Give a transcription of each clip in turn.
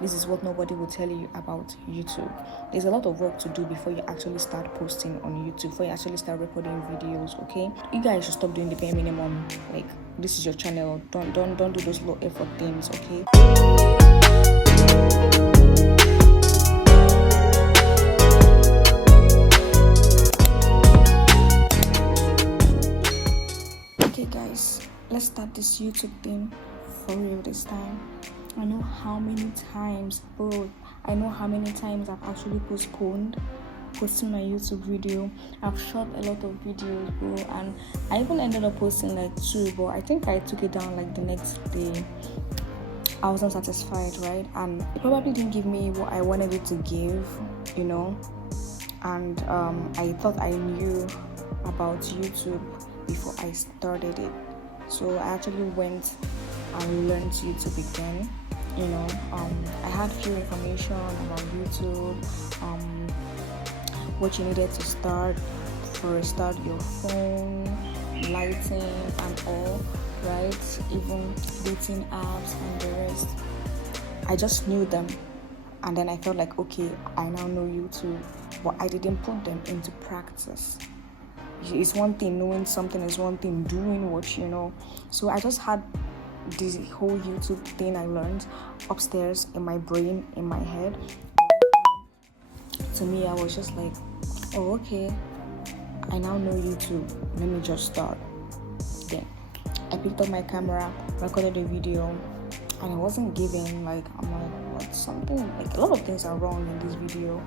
this is what nobody will tell you about YouTube. There's a lot of work to do before you actually start posting on YouTube, before you actually start recording videos. Okay, you guys should stop doing the bare minimum. Like, this is your channel, don't do those low effort things. Okay. Okay guys, let's start this YouTube thing for real this time. I know how many times I've actually postponed posting my YouTube video. I've shot a lot of videos, bro, and I even ended up posting like 2, but I think I took it down like the next day. I wasn't satisfied, right? And it probably didn't give me what I wanted it to give, you know. And I thought I knew about YouTube before I started it. So I actually went and learned YouTube again. You know, I had few information about YouTube, what you needed to start, restart your phone, lighting and all, right? Even dating apps and the rest. I just knew them, and then I felt like, okay, I now know YouTube, but I didn't put them into practice. It's one thing knowing something, is one thing doing what you know. So I just had this whole YouTube thing I learned upstairs in my brain, in my head. To me, I was just like, oh, okay, I now know YouTube, let me just start. Then I picked up my camera, recorded a video, and I wasn't giving. Like, I'm like, what? Something, like, a lot of things are wrong in this video.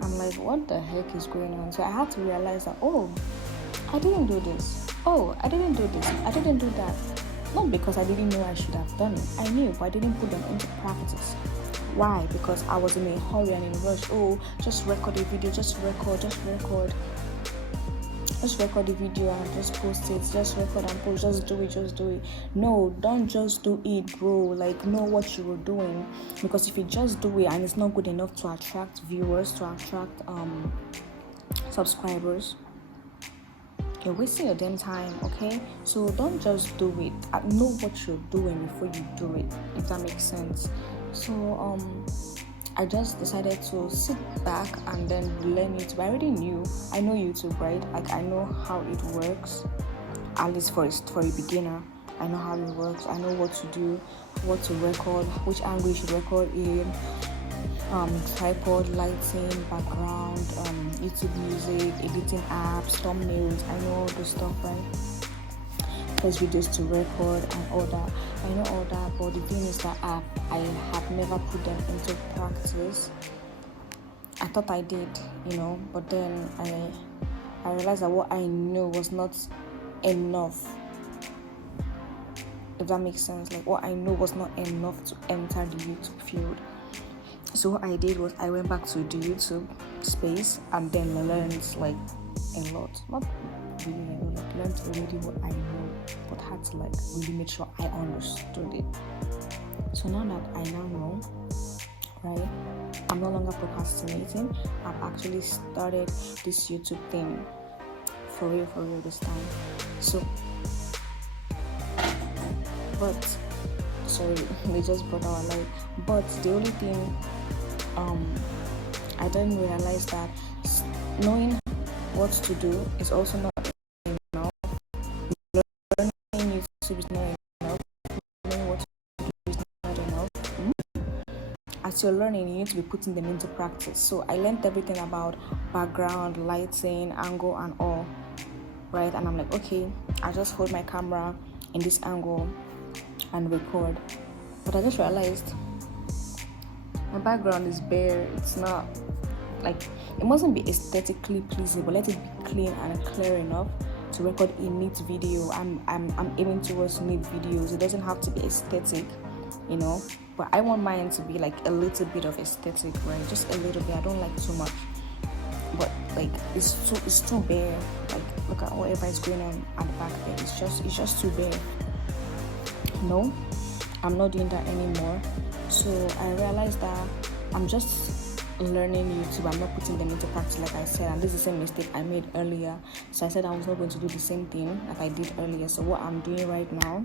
I'm like, what the heck is going on? So I had to realize that, oh, I didn't do this. Oh, I didn't do this. I didn't do that. Not because I didn't know I should have done it. I knew, but I didn't put them into practice. Why? Because I was in a hurry and in a rush. Oh, just record a video, just record the video and just post it. Just record and post, just do it. No, don't just do it, bro. Like, know what you were doing. Because if you just do it and it's not good enough to attract viewers, to attract subscribers, you're wasting your damn time, okay? So don't just do it. Know what you're doing before you do it, if that makes sense. So I just decided to sit back and then learn YouTube. I already knew. I know YouTube, right? Like, I know how it works. At least for a beginner, I know how it works. I know what to do, what to record, which angle you should record in. Tripod, lighting, background, YouTube music, editing apps, thumbnails. I know all the stuff, right? There's videos to record and all that. I know all that, but the thing is that I have never put them into practice. I thought I did, you know, but then I realized that what I knew was not enough. If that makes sense, like, what I knew was not enough to enter the YouTube field. So what I did was I went back to the YouTube space and then learned like a lot. Not really, like, learned already what I know, but had to like really make sure I understood it. So now that I now know, right, I'm no longer procrastinating. I've actually started this YouTube thing for real this time. So, but sorry, they just brought our light. But the only thing I didn't realize that knowing what to do is also not enough. Learning YouTube is not enough. Knowing what to do is not enough. As you're learning, you need to be putting them into practice. So I learned everything about background, lighting, angle, and all, right? And I'm like, okay, I just hold my camera in this angle and record. But I just realized my background is bare. It's not like, it mustn't be aesthetically pleasing, but let it be clean and clear enough to record a neat video. I'm aiming towards neat videos. It doesn't have to be aesthetic, you know, but I want mine to be like a little bit of aesthetic, right? Just a little bit. I don't like too much, but like it's too bare. Like, look at whatever is going on at the back there. It's just too bare. No, I'm not doing that anymore. So I realized that I'm just learning YouTube. I'm not putting them into practice, like I said, and this is the same mistake I made earlier. So I said I was not going to do the same thing like I did earlier. So what I'm doing right now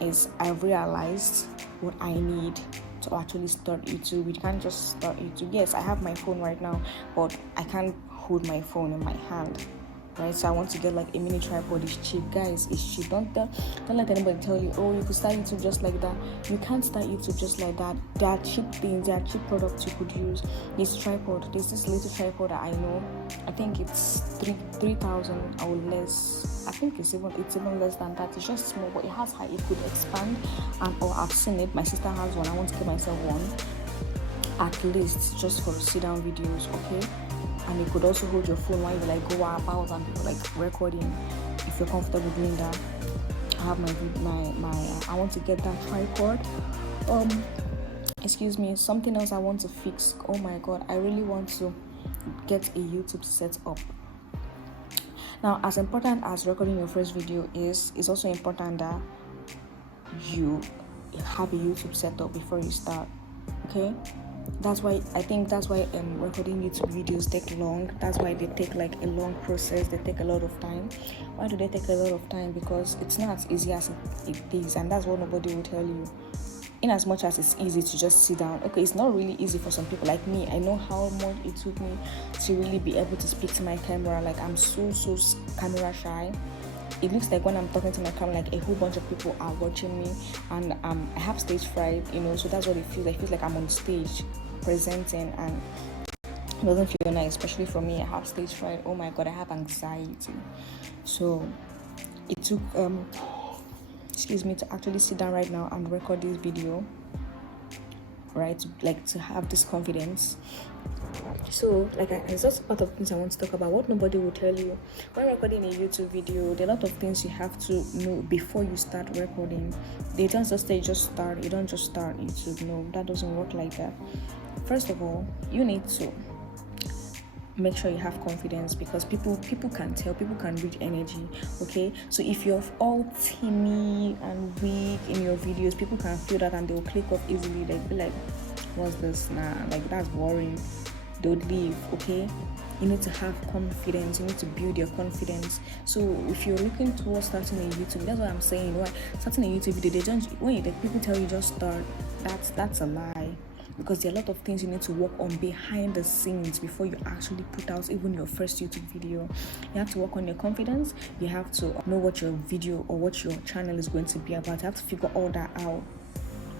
is I realized what I need to actually start YouTube. You can't just start YouTube. Yes, I have my phone right now, but I can't hold my phone in my hand, right? So I want to get like a mini tripod. It's cheap, guys. It's cheap. Don't let anybody tell you, oh, you could start YouTube just like that. You can't start YouTube just like that. There are cheap things, there are cheap products you could use. This tripod, there's this little tripod that I know. I think it's 3,000 or less. I think it's even less than that. It's just small, but it has how it could expand. And or I've seen it. My sister has one. I want to get myself one, at least just for sit down videos, okay? And you could also hold your phone while you like go about and people like recording if you're comfortable doing that. I have my I want to get that tripod. Excuse me, something else I want to fix. Oh my god, I really want to get a YouTube set up. Now, as important as recording your first video is, it's also important that you have a YouTube setup before you start. Okay, that's why recording YouTube videos take long. That's why they take like a long process. They take a lot of time. Why do they take a lot of time? Because it's not as easy as it is, and that's what nobody will tell you. In as much as it's easy to just sit down, okay, it's not really easy for some people like me. I know how much it took me to really be able to speak to my camera. Like, I'm so camera shy. It looks like when I'm talking to my camera, like a whole bunch of people are watching me, and I have stage fright, so that's what it feels like. It feels like I'm on stage presenting, and it doesn't feel nice, especially for me. I have stage fright. Oh my god, I have anxiety. So it took to actually sit down right now and record this video, right? Like, to have this confidence. So it's also part of things I want to talk about, what nobody will tell you when recording a YouTube video. There are a lot of things you have to know before you start recording. They don't just say just start. You don't just start YouTube. No, that doesn't work like that. First of all, you need to make sure you have confidence, because people can tell, people can read energy, okay? So if you're all timid and weak in your videos, people can feel that and they'll click off easily. They'll be like, what's this? Nah, like, that's boring. They'll leave, okay? You need to have confidence. You need to build your confidence. So if you're looking towards starting a YouTube, that's what I'm saying. Why starting a YouTube video, they don't, when people tell you just start, that's a lie. Because there are a lot of things you need to work on behind the scenes before you actually put out even your first YouTube video. You have to work on your confidence. You have to know what your video or what your channel is going to be about. You have to figure all that out,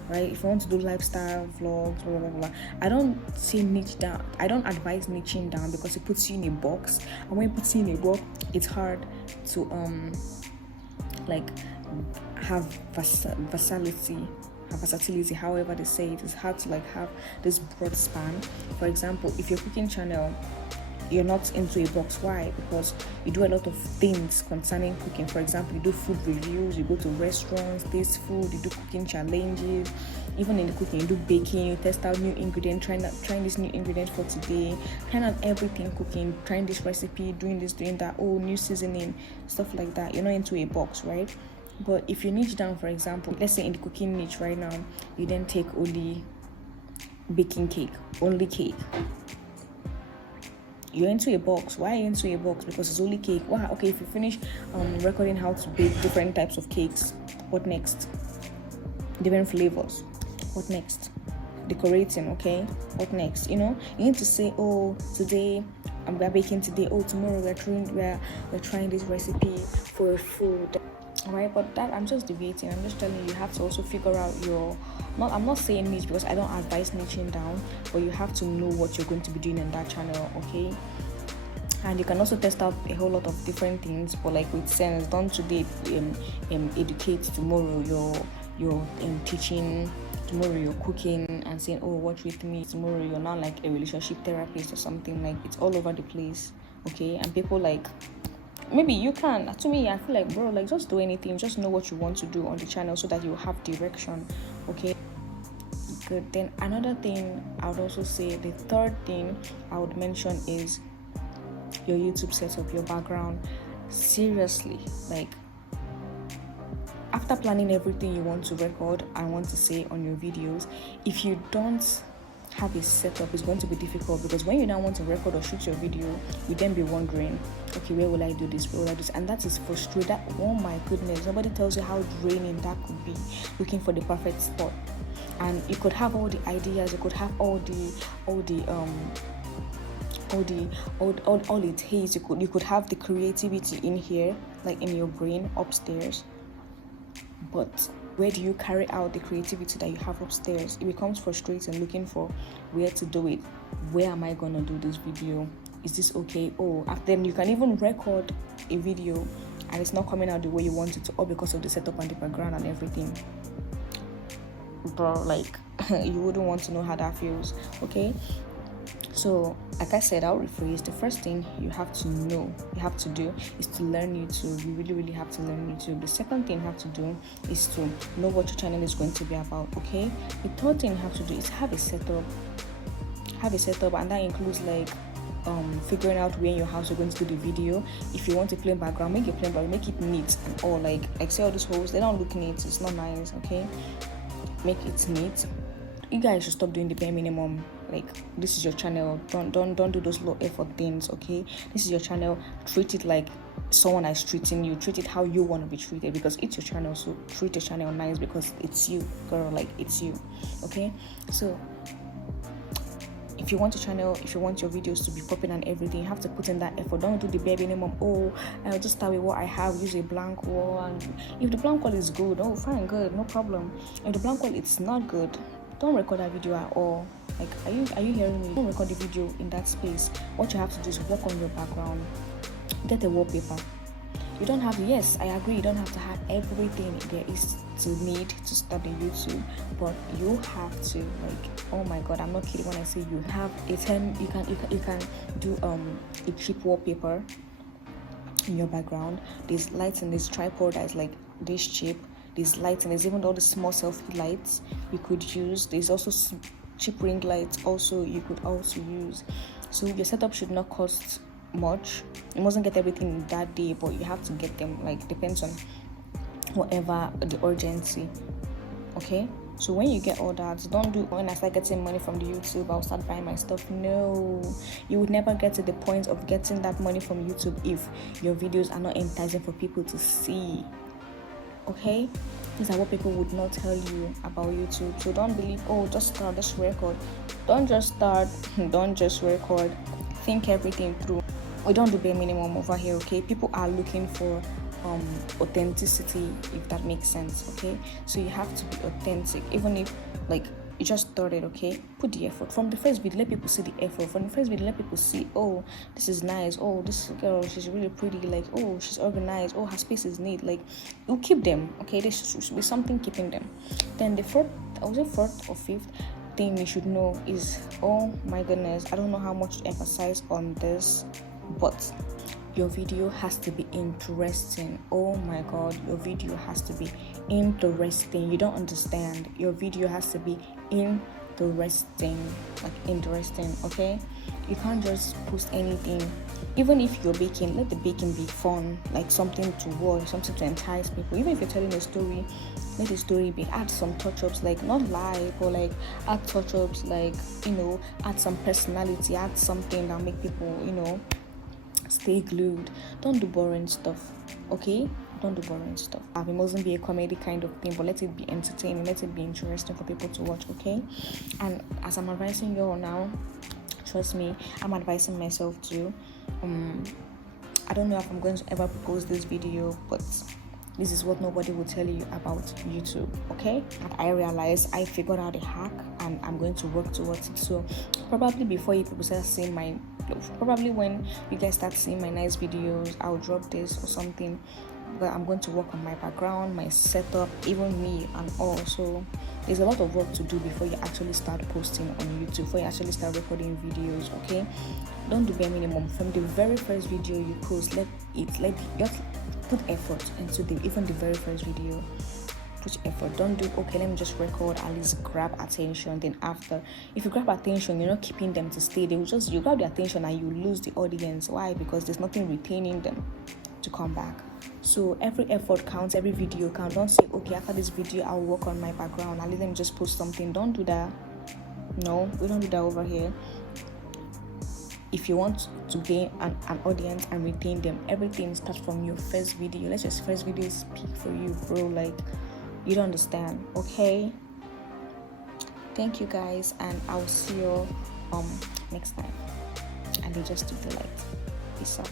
right? If you want to do lifestyle vlogs, blah blah blah, I don't say niche down. I don't advise niching down, because it puts you in a box, and when it puts you in a box, it's hard to have versatility, however they say it. Is hard to have this broad span. For example, if your cooking channel, you're not into a box. Why? Because you do a lot of things concerning cooking. For example, you do food reviews, you go to restaurants, taste food, you do cooking challenges. Even in the cooking, you do baking, you test out new ingredients, trying this new ingredient for today, trying out everything cooking, trying this recipe, doing this, doing that, new seasoning, stuff like that. You're not into a box, right? But if you niche down, for example, let's say in the cooking niche right now, you then take only baking cake, only cake. You're into a box. Why are you into a box? Because it's only cake. Wow, okay, if you finish recording how to bake different types of cakes, what next? Different flavors. What next? Decorating, okay? What next? You need to say, oh, today we're baking today. Oh, tomorrow we're trying this recipe for food. Right, but that I'm just debating. I'm just telling you have to also figure out I'm not saying niche, because I don't advise niching down, but you have to know what you're going to be doing in that channel, okay? And you can also test out a whole lot of different things, but like with sense. Don't today educate, tomorrow you're teaching, tomorrow you're cooking and saying, oh, watch with me. Tomorrow you're not like a relationship therapist or something. Like, it's all over the place, okay? And people maybe you can. To me, I feel like, bro, just do anything. Just know what you want to do on the channel so that you have direction, okay? Good. Then another thing I would also say, the third thing I would mention is your YouTube setup, your background. Seriously, after planning everything you want to record and want to say on your videos, if you don't have a setup, it's going to be difficult, because when you now want to record or shoot your video, you then be wondering, okay, where will I do this, and that is frustrating. Oh my goodness, nobody tells you how draining that could be, looking for the perfect spot. and you could have all the ideas, you could have all it takes. You could have the creativity in here, like in your brain upstairs, but where do you carry out the creativity that you have upstairs? It becomes frustrating looking for where to do it. Where am I gonna do this video? Is this okay? Oh, after then you can even record a video and it's not coming out the way you want it to, all because of the setup and the background and everything. Bro, like you wouldn't want to know how that feels, okay? So, like I said, I'll rephrase. The first thing you have to do is to learn YouTube. You really, really have to learn YouTube. The second thing you have to do is to know what your channel is going to be about, okay? The third thing you have to do is have a setup, and that includes like figuring out where in your house you're going to do the video. If you want a plain background, make a plain background, make it neat and all. Like say all these holes, they don't look neat, it's not nice, okay? Make it neat. You guys should stop doing the bare minimum. Like, this is your channel, don't do those low effort things, okay? This is your channel. Treat it like someone is treating you. Treat it how you want to be treated, because it's your channel. So treat your channel nice, because it's you, girl. Like, it's you, okay? So if you want your channel, if you want your videos to be popping and everything, you have to put in that effort. Don't do the bare minimum. Oh, I'll just start with what I have, use a blank wall, and if the blank wall is good, oh fine, good, no problem. If the blank wall it's not good, don't record that video at all. Like, are you hearing me? Don't record the video in that space. What you have to do is work on your background. Get a wallpaper. You don't have, yes, I agree, you don't have to have everything there is to need to start the YouTube, but you have to, like, oh my god, I'm not kidding when I say you have a 10, you can do a cheap wallpaper in your background. There's lights in this tripod that is like this cheap. There's lights, and there's even all the small selfie lights you could use. There's also cheap ring lights also you could also use. So your setup should not cost much. You mustn't get everything that day, but you have to get them, like, depends on whatever the urgency, okay? So when you get all that, don't do when I start getting money from the YouTube, I'll start buying my stuff. No, you would never get to the point of getting that money from YouTube if your videos are not enticing for people to see, okay? These are what people would not tell you about YouTube. So don't believe, oh, just start, just record. Don't just start, don't just record. Think everything through. We don't do bare minimum over here, okay? People are looking for authenticity, if that makes sense, okay? So you have to be authentic, even if, like, you just started, okay? Put the effort. From the first video, let people see the effort. From the first video, let people see, oh, this is nice. Oh, this girl, she's really pretty. Like, oh, she's organized. Oh, her space is neat. Like, you keep them, okay? There should be something keeping them. Then the fourth or fifth thing you should know is, oh my goodness, I don't know how much to emphasize on this, but your video has to be interesting. Oh my god, your video has to be interesting. You don't understand. Your video has to be interesting, like interesting, okay? You can't just post anything. Even if you're baking, let the baking be fun, like something to watch, something to entice people. Even if you're telling a story, let the story be, add some touch-ups, like not lie, but like add touch-ups, like, you know, add some personality, add something that make people, you know, stay glued. Don't do boring stuff, okay? Don't do boring stuff. It mustn't be a comedy kind of thing, but let it be entertaining, let it be interesting for people to watch, okay? And as I'm advising you all now, trust me, I'm advising myself too. I don't know if I'm going to ever post this video, but this is what nobody will tell you about YouTube, okay? And I realized I figured out a hack, and I'm going to work towards it. So probably before you people start seeing probably when you guys start seeing my nice videos, I'll drop this or something. But I'm going to work on my background, my setup, even me and all. So there's a lot of work to do before you actually start posting on YouTube, before you actually start recording videos, okay? Don't do bare minimum. From the very first video you post, just put effort into even the very first video. Put effort. Don't do, okay, let me just record, at least grab attention. Then after, if you grab attention, you're not keeping them to stay. You grab the attention and you lose the audience. Why? Because there's nothing retaining them to come back. So every effort counts, every video counts. Don't say, okay, after this video I'll work on my background, let me just post something. Don't do that. No, we don't do that over here. If you want to gain an audience and retain them, everything starts from your first video. Let your first video speak for you, bro. Like, you don't understand, okay? Thank you guys, and I'll see you next time. And you just took the light. Peace out.